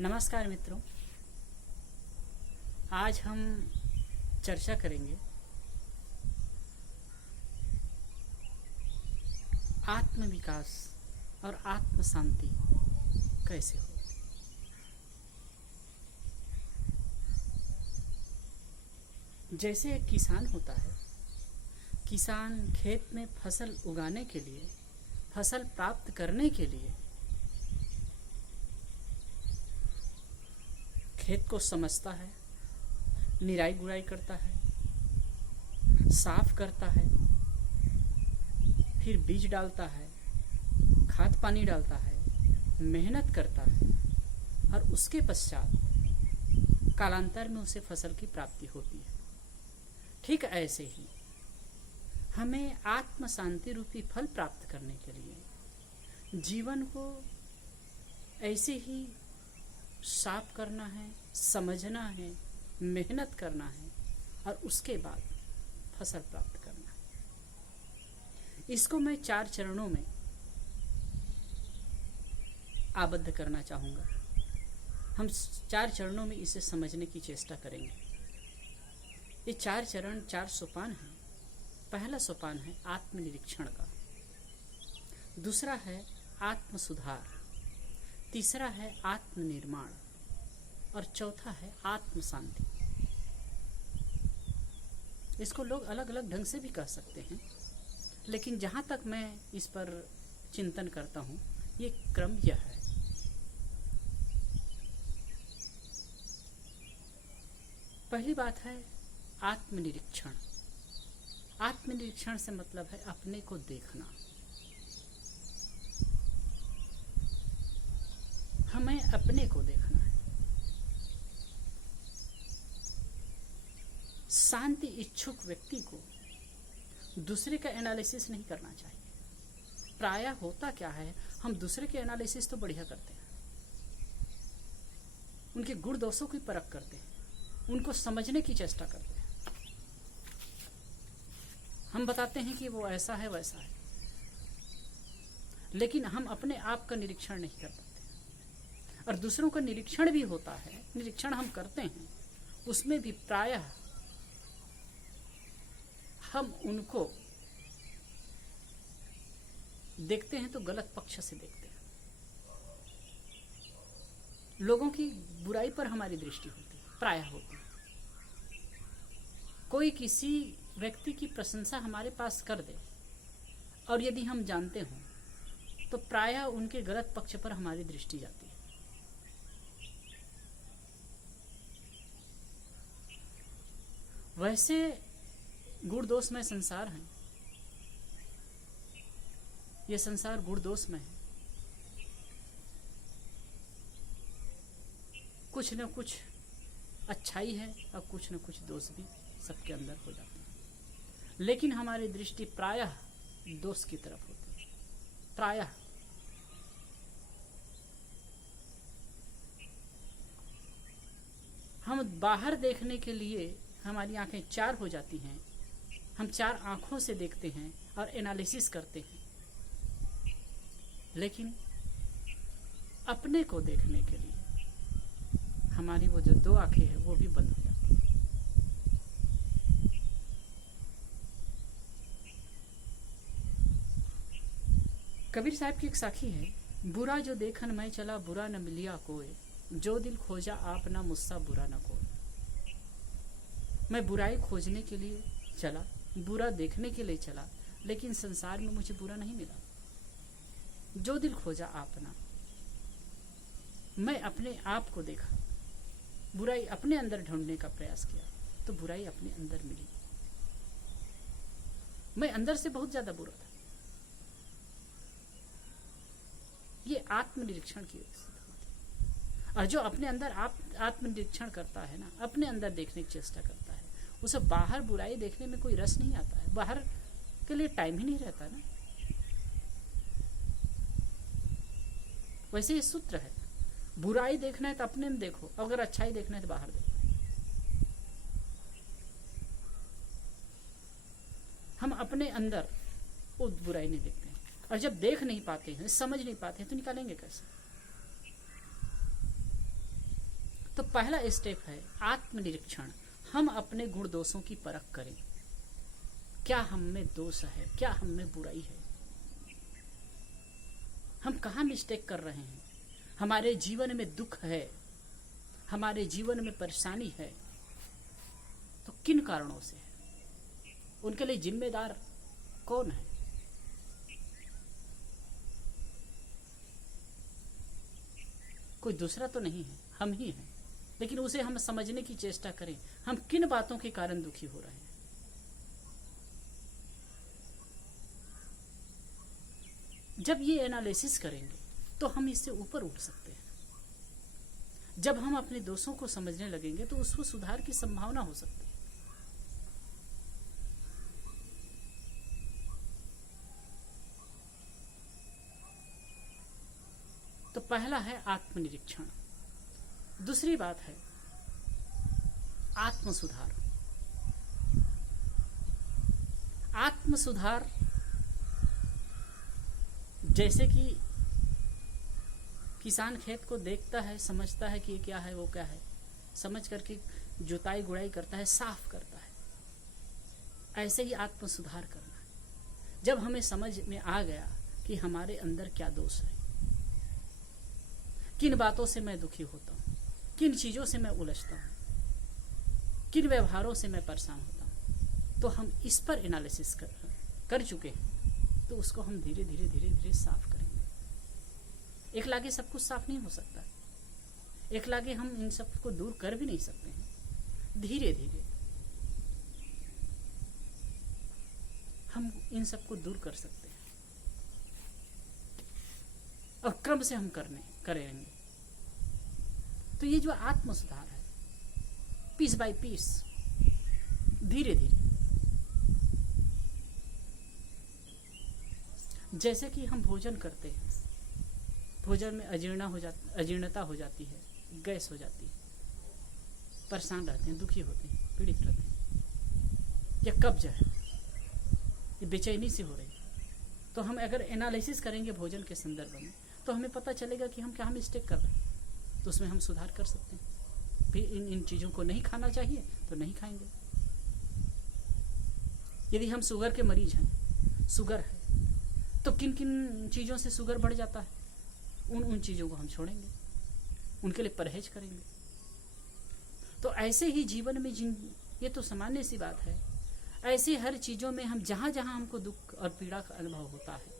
नमस्कार मित्रों, आज हम चर्चा करेंगे आत्म विकास और आत्म शांति कैसे हो। जैसे एक किसान होता है, किसान खेत में फसल उगाने के लिए, फसल प्राप्त करने के लिए खेत को समझता है, निराई गुड़ाई करता है, साफ करता है, फिर बीज डालता है, खाद पानी डालता है, मेहनत करता है और उसके पश्चात कालांतर में उसे फसल की प्राप्ति होती है। ठीक ऐसे ही हमें आत्म शांति रूपी फल प्राप्त करने के लिए जीवन को ऐसे ही साफ करना है, समझना है, मेहनत करना है और उसके बाद फसल प्राप्त करना है। इसको मैं 4 चरणों में आबद्ध करना चाहूँगा। हम 4 चरणों में इसे समझने की चेष्टा करेंगे। ये 4 चरण 4 सोपान हैं। पहला सोपान है आत्मनिरीक्षण का, दूसरा है आत्म सुधार, तीसरा है आत्मनिर्माण और चौथा है आत्म शांति। इसको लोग अलग अलग ढंग से भी कह सकते हैं, लेकिन जहाँ तक मैं इस पर चिंतन करता हूँ, ये क्रम यह है। पहली बात है आत्मनिरीक्षण। आत्मनिरीक्षण से मतलब है अपने को देखना। हमें अपने को देखना है। शांति इच्छुक व्यक्ति को दूसरे का एनालिसिस नहीं करना चाहिए। प्रायः होता क्या है, हम दूसरे के एनालिसिस तो बढ़िया करते हैं, उनके गुण दोषों की परख करते हैं, उनको समझने की चेष्टा करते हैं। हम बताते हैं कि वो ऐसा है वैसा है, लेकिन हम अपने आप का निरीक्षण नहीं कर पाते। और दूसरों का निरीक्षण भी होता है, निरीक्षण हम करते हैं, उसमें भी प्रायः हम उनको देखते हैं तो गलत पक्ष से देखते हैं। लोगों की बुराई पर हमारी दृष्टि होती है, प्रायः होती है। कोई किसी व्यक्ति की प्रशंसा हमारे पास कर दे और यदि हम जानते हों तो प्रायः उनके गलत पक्ष पर हमारी दृष्टि जाती है। वैसे गुण दोष में संसार है, ये संसार गुण दोष में है। कुछ न कुछ अच्छाई है और कुछ न कुछ दोष भी सबके अंदर हो जाते हैं, लेकिन हमारी दृष्टि प्रायः दोष की तरफ होती है। प्रायः हम बाहर देखने के लिए हमारी आंखें 4 हो जाती हैं, हम 4 आंखों से देखते हैं और एनालिसिस करते हैं, लेकिन अपने को देखने के लिए हमारी वो जो 2 आंखें हैं वो भी बंद हो जाती हैं। कबीर साहब की एक साखी है, बुरा जो देखन मैं चला बुरा न मिलिया कोई, जो दिल खोजा आप ना मुझसा बुरा न कोई। मैं बुराई खोजने के लिए चला, बुरा देखने के लिए चला, लेकिन संसार में मुझे बुरा नहीं मिला। जो दिल खोजा आपना, मैं अपने आप को देखा, बुराई अपने अंदर ढूंढने का प्रयास किया तो बुराई अपने अंदर मिली। मैं अंदर से बहुत ज्यादा बुरा था। ये आत्मनिरीक्षण की स्थिति होती है। और जो अपने अंदर आत्मनिरीक्षण करता है ना, अपने अंदर देखने की चेष्टा करता है, उसे बाहर बुराई देखने में कोई रस नहीं आता है, बाहर के लिए टाइम ही नहीं रहता ना। वैसे ये सूत्र है, बुराई देखना है तो अपने में देखो, अगर अच्छाई देखना है तो बाहर देखो। हम अपने अंदर वो बुराई नहीं देखते हैं, और जब देख नहीं पाते हैं, समझ नहीं पाते हैं, तो निकालेंगे कैसे? तो पहला स्टेप है आत्मनिरीक्षण। हम अपने गुण दोषों की परख करें। क्या हम में दोष है, क्या हम में बुराई है, हम कहाँ मिस्टेक कर रहे हैं। हमारे जीवन में दुख है, हमारे जीवन में परेशानी है, तो किन कारणों से है, उनके लिए जिम्मेदार कौन है। कोई दूसरा तो नहीं है, हम ही हैं। लेकिन उसे हम समझने की चेष्टा करें, हम किन बातों के कारण दुखी हो रहे हैं। जब ये एनालिसिस करेंगे तो हम इससे ऊपर उठ सकते हैं। जब हम अपने दोषों को समझने लगेंगे तो उसको सुधार की संभावना हो सकती है। तो पहला है आत्मनिरीक्षण। दूसरी बात है आत्मसुधार। आत्मसुधार जैसे कि किसान खेत को देखता है, समझता है कि ये क्या है वो क्या है, समझ करके जुताई गुड़ाई करता है, साफ करता है। ऐसे ही आत्मसुधार करना है। जब हमें समझ में आ गया कि हमारे अंदर क्या दोष है, किन बातों से मैं दुखी होता हूँ, किन चीजों से मैं उलझता हूँ, किन व्यवहारों से मैं परेशान होता हूँ, तो हम इस पर एनालिसिस कर चुके हैं, तो उसको हम धीरे धीरे धीरे धीरे साफ करेंगे। एक लागे सब कुछ साफ नहीं हो सकता, एक लागे हम इन सब को दूर कर भी नहीं सकते हैं। धीरे धीरे हम इन सब को दूर कर सकते हैं और क्रम से हम करेंगे। तो ये जो आत्म सुधार है, पीस बाय पीस, धीरे धीरे, जैसे कि हम भोजन करते हैं, भोजन में अजीर्णता हो जाती है, गैस हो जाती है, परेशान रहते हैं, दुखी होते हैं, पीड़ित रहते हैं, या कब्ज है, ये बेचैनी से हो रही है। तो हम अगर एनालिसिस करेंगे भोजन के संदर्भ में, तो हमें पता चलेगा कि हम क्या मिस्टेक कर रहे हैं, तो उसमें हम सुधार कर सकते हैं। फिर इन चीज़ों को नहीं खाना चाहिए तो नहीं खाएंगे। यदि हम शुगर के मरीज हैं, शुगर है, तो किन किन चीज़ों से शुगर बढ़ जाता है, उन चीज़ों को हम छोड़ेंगे, उनके लिए परहेज करेंगे। तो ऐसे ही जीवन में ये तो सामान्य सी बात है, ऐसे हर चीज़ों में हम जहाँ जहाँ हमको दुख और पीड़ा का अनुभव होता है,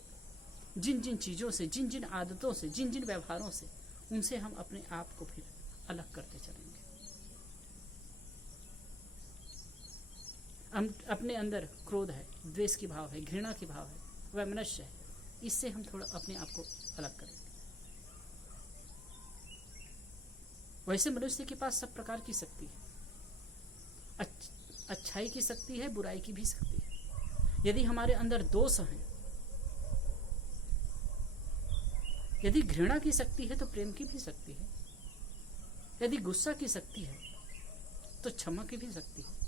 जिन जिन चीज़ों से, जिन जिन आदतों से, जिन जिन व्यवहारों से, उनसे हम अपने आप को फिर अलग करते चलेंगे। हम अपने अंदर क्रोध है, द्वेष की भाव है, घृणा की भाव है, वैमनस्य है, इससे हम थोड़ा अपने आप को अलग करेंगे। वैसे मनुष्य के पास सब प्रकार की शक्ति है, अच्छाई की शक्ति है, बुराई की भी शक्ति है। यदि हमारे अंदर दोष हैं, यदि घृणा की शक्ति है तो प्रेम की भी शक्ति है, यदि गुस्सा की शक्ति है तो क्षमा की भी शक्ति है।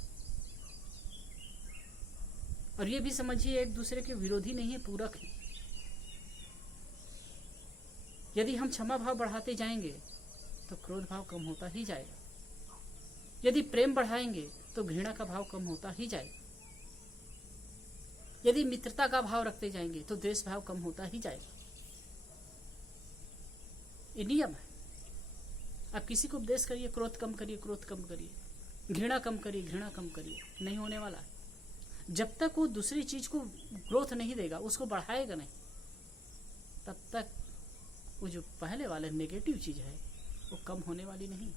और ये भी समझिए एक दूसरे के विरोधी नहीं है, पूरक है। यदि हम क्षमा भाव बढ़ाते जाएंगे तो क्रोध भाव कम होता ही जाएगा। यदि प्रेम बढ़ाएंगे तो घृणा का भाव कम होता ही जाएगा। यदि मित्रता का भाव रखते जाएंगे तो द्वेष भाव कम होता ही जाएगा। ये नियम है। आप किसी को उपदेश करिए, क्रोध कम करिए, क्रोध कम करिए, घृणा कम करिए, घृणा कम करिए, नहीं होने वाला है। जब तक वो दूसरी चीज को ग्रोथ नहीं देगा, उसको बढ़ाएगा नहीं, तब तक वो जो पहले वाले नेगेटिव चीज है वो कम होने वाली नहीं।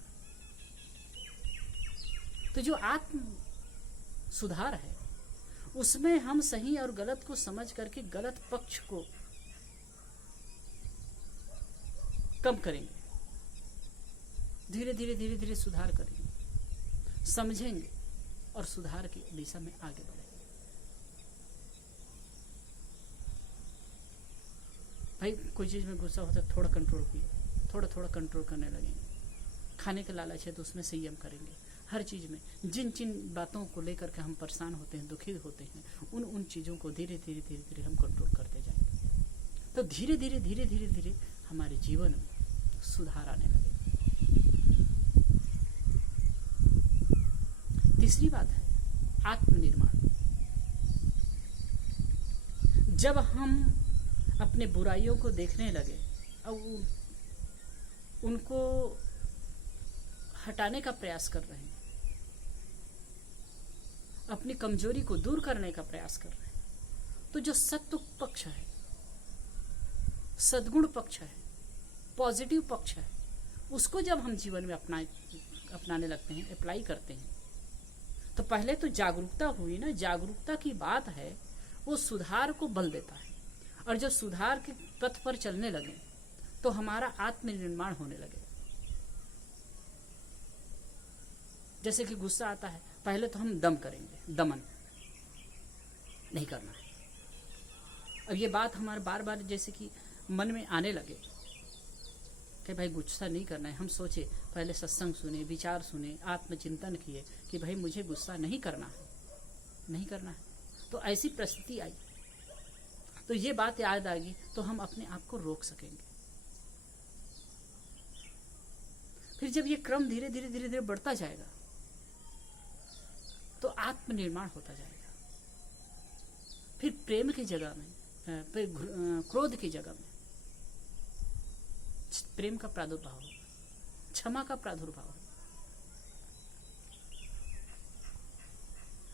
तो जो आत्म सुधार है उसमें हम सही और गलत को समझ करके गलत पक्ष को कम करेंगे, धीरे धीरे धीरे धीरे सुधार करेंगे, समझेंगे और सुधार की दिशा में आगे बढ़ेंगे। भाई कोई चीज में गुस्सा होता है, थोड़ा कंट्रोल किए, थोड़ा थोड़ा कंट्रोल करने लगेंगे। खाने का लालच है तो उसमें संयम करेंगे। हर चीज में जिन जिन बातों को लेकर के हम परेशान होते हैं, दुखी होते हैं, उन चीजों को धीरे धीरे धीरे धीरे हम कंट्रोल करते जाएंगे। तो धीरे धीरे धीरे धीरे धीरे हमारे जीवन में सुधार आने लगेगा। तीसरी बात है आत्मनिर्माण। जब हम अपने बुराइयों को देखने लगे और उनको हटाने का प्रयास कर रहे हैं, अपनी कमजोरी को दूर करने का प्रयास कर रहे हैं, तो जो सत्व पक्ष है, सद्गुण पक्ष है, पॉजिटिव पक्ष है, उसको जब हम जीवन में अपनाने लगते हैं, अप्लाई करते हैं, तो पहले तो जागरूकता हुई ना। जागरूकता की बात है, वो सुधार को बल देता है। और जब सुधार के पथ पर चलने लगे तो हमारा आत्मनिर्माण होने लगे। जैसे कि गुस्सा आता है, पहले तो हम दम करेंगे, दमन नहीं करना है। अब ये बात हमारे बार बार जैसे कि मन में आने लगे कि भाई गुस्सा नहीं करना है। हम सोचे, पहले सत्संग सुने, विचार सुने, आत्मचिंतन किए कि भाई मुझे गुस्सा नहीं करना है, नहीं करना है। तो ऐसी परिस्थिति आई तो ये बात याद आ गई, तो हम अपने आप को रोक सकेंगे। फिर जब ये क्रम धीरे धीरे धीरे धीरे बढ़ता जाएगा तो आत्मनिर्माण होता जाएगा। फिर प्रेम की जगह में, फिर क्रोध की जगह में प्रेम का प्रादुर्भाव होगा, क्षमा का प्रादुर्भाव होगा।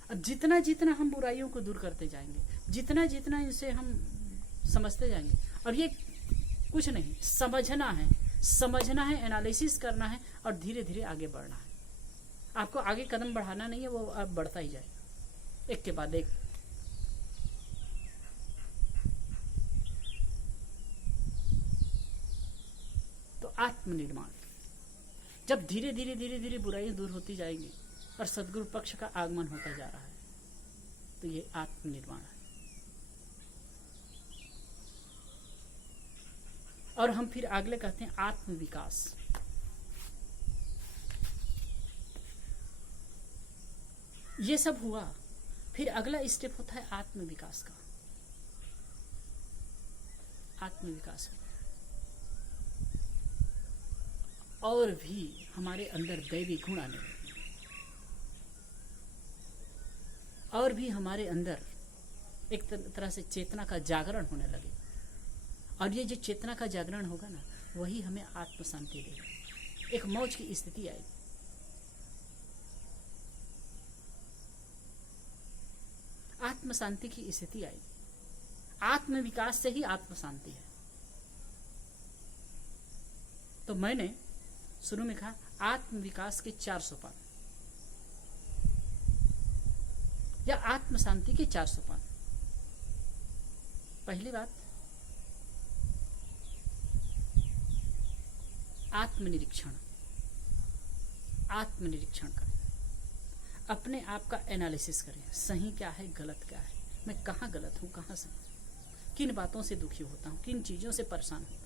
अब जितना जितना हम बुराइयों को दूर करते जाएंगे, जितना जितना इनसे हम समझते जाएंगे, और ये कुछ नहीं, समझना है, एनालिसिस करना है और धीरे धीरे आगे बढ़ना है। आपको आगे कदम बढ़ाना नहीं है, वो अब बढ़ता ही जाएगा एक के बाद एक। तो आत्मनिर्माण जब धीरे धीरे धीरे धीरे बुराइयां दूर होती जाएंगी और सद्गुरु पक्ष का आगमन होता जा रहा है, तो ये आत्मनिर्माण है। और हम फिर अगले कहते हैं आत्मविकास। ये सब हुआ, फिर अगला स्टेप होता है आत्मविकास का। आत्मविकास और भी हमारे अंदर दैवी गुण आने लगे, और भी हमारे अंदर एक तरह से चेतना का जागरण होने लगे। और ये जो चेतना का जागरण होगा ना, वही हमें आत्म शांति देगा, एक मौज की स्थिति आएगी। आत्म शांति की स्थिति आएगी। आत्म विकास से ही आत्म शांति है। तो मैंने शुरू में कहा आत्म विकास के 4 सोपान या आत्म शांति के 4 सोपान। पहली बात, आत्मनिरीक्षण। आत्मनिरीक्षण करें, अपने आप का एनालिसिस करें, सही क्या है, गलत क्या है, मैं कहाँ गलत हूँ, कहाँ सही, किन बातों से दुखी होता हूँ, किन चीजों से परेशान होता हूँ,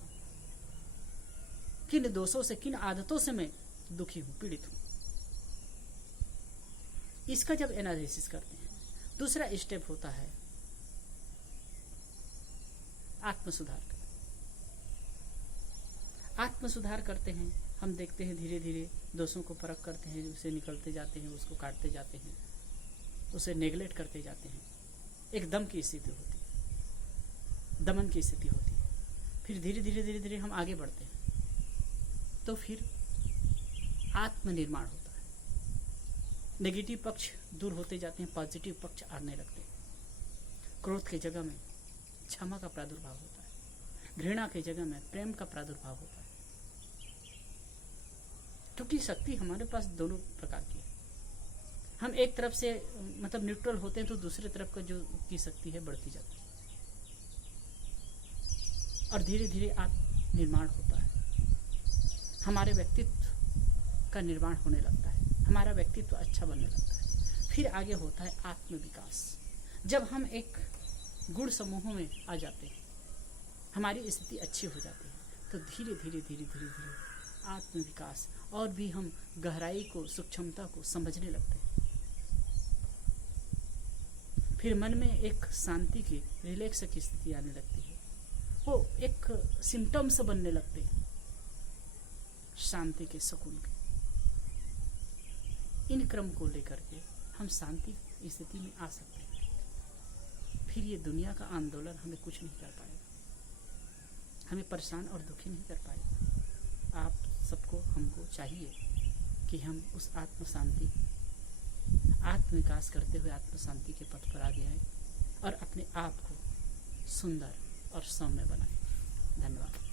किन दोषों से, किन आदतों से मैं दुखी हूँ, पीड़ित हूँ। इसका जब एनालिसिस करते हैं, दूसरा स्टेप होता है आत्म सुधार का। आत्म सुधार करते हैं, हम देखते हैं धीरे धीरे दोषों को परख करते हैं, उसे निकलते जाते हैं, उसको काटते जाते हैं, उसे नेगलेक्ट करते जाते हैं। एक दम की स्थिति होती है, दमन की स्थिति होती है। फिर धीरे धीरे धीरे धीरे हम आगे बढ़ते हैं, तो फिर आत्मनिर्माण होता है। नेगेटिव पक्ष दूर होते जाते हैं, पॉजिटिव पक्ष आने लगते हैं। क्रोध की जगह में क्षमा का प्रादुर्भाव होता है, घृणा की जगह में प्रेम का प्रादुर्भाव होता है। क्योंकि शक्ति हमारे पास दोनों प्रकार की है। हम एक तरफ से मतलब न्यूट्रल होते हैं, तो दूसरे तरफ का जो की शक्ति है बढ़ती जाती है, और धीरे धीरे आत्मनिर्माण होता है। हमारे व्यक्तित्व का निर्माण होने लगता है, हमारा व्यक्तित्व अच्छा बनने लगता है। फिर आगे होता है आत्मविकास। जब हम एक गुण समूहों में आ जाते हैं, हमारी स्थिति अच्छी हो जाती है, तो धीरे धीरे धीरे धीरे धीरे आत्मविकास, और भी हम गहराई को, सूक्ष्मता को समझने लगते हैं। फिर मन में एक शांति की, रिलैक्स की स्थिति आने लगती है, वो एक सिम्टम्स बनने लगते हैं शांति के, सुकून के। इन क्रम को लेकर के हम शांति स्थिति में आ सकते हैं। फिर ये दुनिया का आंदोलन हमें कुछ नहीं कर पाएगा, हमें परेशान और दुखी नहीं कर पाएगा। आप सबको, हमको चाहिए कि हम उस आत्म शांति, आत्मविकास करते हुए आत्म शांति के पथ पर आगे आए और अपने आप को सुंदर और सौम्य बनाएं। धन्यवाद।